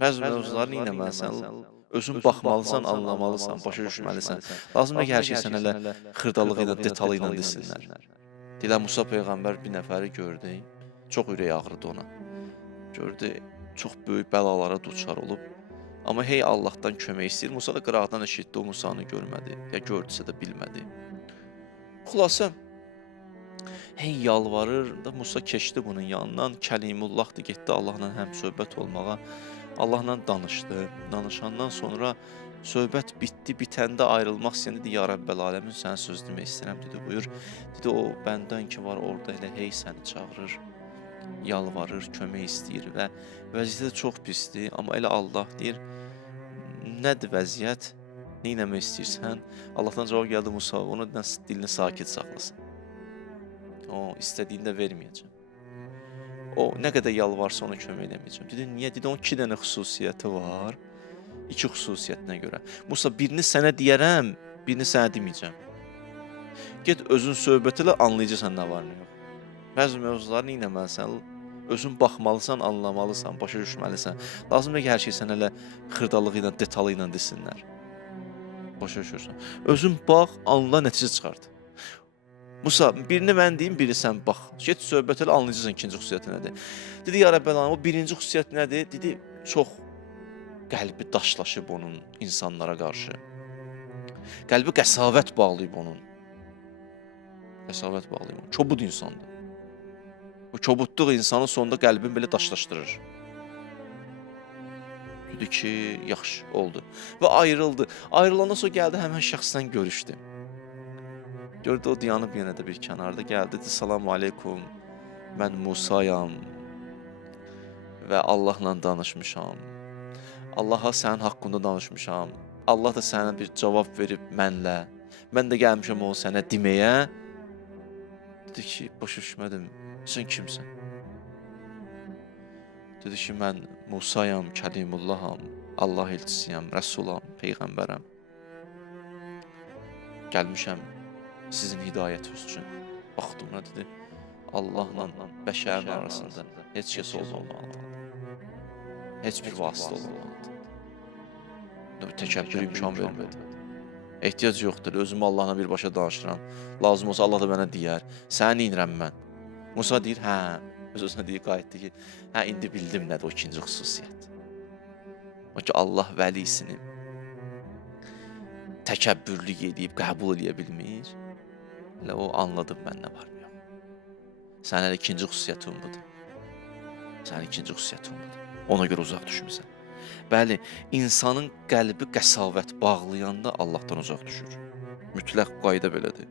Bəzi mövzuları neynəməlisən, özün baxmalısan, anlamalısan, başa düşməlisən. Lazım deyil ki, hər şey sən elə xırdalığı ilə, detalı ilə desinlər. Dilə Musa Peyğəmbər bir nəfəri gördü, çox ürək ağrıdı ona. Gördü, çox böyük bəlalara duçar olub. Amma hey Allahdan kömək istəyir. Musa da qıraqdan eşitdi, o Musanı görmədi. Ya gördüsə də bilmədi. Xülasə, hey yalvarır da Musa keçdi bunun yanından. Kəlimullahdır, getdi Allahla həm söhbət olmağa. Allahla danışdı. Danışandan sonra söhbət bitdi. Bitəndə ayrılmaq istəyəndə dedi, ya Rəbbəl aləmin sənə söz demək istəyirəm, dedi, buyur. Dedi, o bəndən ki var orada elə hey səni çağırır, yalvarır, kömək istəyir və vəziyyəti çox pisdir. Amma elə Allah deyir, nədir vəziyyət, neynəmək istəyirsən? Allahdan cavab gəldi Musa, ona dilini sakit saxlasın. O, istədiyində verməyəcəm. O, nə qədər yalvarsa ona kömək edəməyəcəm. Dedi, niyə? Dedi, onun 2 dənə xüsusiyyəti var. 2 xüsusiyyətinə görə. Musa, birini sənə deyərəm, birini sənə deməyəcəm. Get, özün söhbət elə, anlayacaqsan nə var, nə yox. Bəzi mövzuları neynəməlisən, özün baxmalısan, anlamalısan, başa düşməlisən. Lazım deyil ki, hər şey sən elə xırdalığı ilə, detalı ilə desinlər. Başa düşürsən. Özün bax, anla, nəticə çıxart. Musa, birini mən deyim, biri sən bax. Get, söhbət elə, anlayacaqsan ikinci xüsusiyyəti nədir. Dedi, ya Rəbbəl aləmin, o birinci xüsusiyyət nədir? Dedi, çox qəlbi daşlaşıb onun insanlara qarşı. Qəlbi qəsavət bağlayıb onun. Qəsavət bağlayıb onun. Kobud insandır. Bu kobudluq insanın sonunda qəlbini belə daşlaşdırır. Dedi ki, yaxşı, oldu. Və ayrıldı. Ayrılandan sonra gəldi, həmən şəxsdən görüşdü. Gördü, o dayanıb yenə də bir kənarda. Gəldi, dedi, salamu aleykum, mən Musayam və Allahla danışmışam. Allaha sənin haqqında danışmışam. Allah da sənə bir cavab verib mənlə. Mən də gəlmişəm onu sənə deməyə. Dedi ki, başa düşmədim, sən kimsən? Dedi ki, mən Musayam, Kəlimullaham, Allah elçisiyəm, Rəsulam, Peyğəmbərəm. Gəlmişəm sizin hidayətiniz üçün. Baxdım, nə dedi? Allahla bəşərin arasında heç kəs olmamalıdır. Heç bir vasitə olmamalıdır. Təkəbbür imkan vermədi. Ehtiyac yoxdur, özümü Allahla birbaşa danışıram. Lazım olsa Allah da mənə deyər, səni neynirəm mən? Musa deyir, hə, öz-özünə deyir, qayıtdı ki, hə, indi bildim nədir o ikinci xüsusiyyət. O ki, Allah vəlisini təkəbbürlük edib, qəbul edə bilmir. Elə o anladım mən nə var mı yox. Sənin elə ikinci xüsusiyyətin budur. Sənin ikinci xüsusiyyətin budur. Ona görə uzaq düşmüsən. Bəli, insanın qəlbi qəsavət bağlayanda Allahdan uzaq düşür. Mütləq qayda belədir.